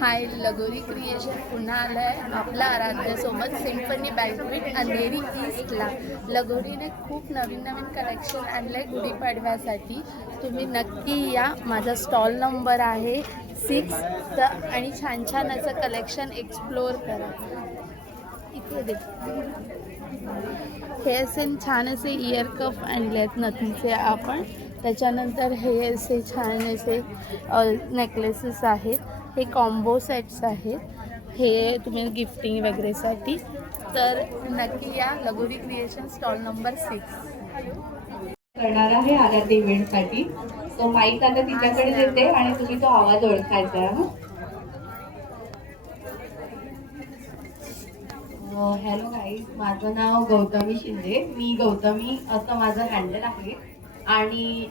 हाय, लगोरी creation पुन्हा आलं आहे आपल्या आराध्यासोबत सिम्फनी बँक्वेट अंधेरी ईस्टला. लगोरीने खूप नवीन नवीन कलेक्शन आणलं आहे गुढीपाडव्यासाठी. तुम्ही नक्की या. माझा स्टॉल नंबर आहे 6 आणि छान छान असं कलेक्शन एक्सप्लोअर करा. इथे दे. हे असे छान असे इयर कफ आणले आहेत नथीचे आपण. त्याच्यानंतर हे असे छान असे नेकलेसेस आहेत. हे कॉम्बो सेट्स आहेत. हे तुम्ही गिफ्टिंग वगैरेसाठी. तर नक्की या लगोरी क्रिएशन स्टॉल नंबर 6 करणार आहे आराध्य इव्हेंटसाठी. तो माईक आता तिच्याकडे देते आणि तुम्ही तो आवाज ओळखायचा आहे. हॅलो गाईज, माझं नाव गौतमी शिंदे. मी गौतमी असं माझं हँडल आहे आणि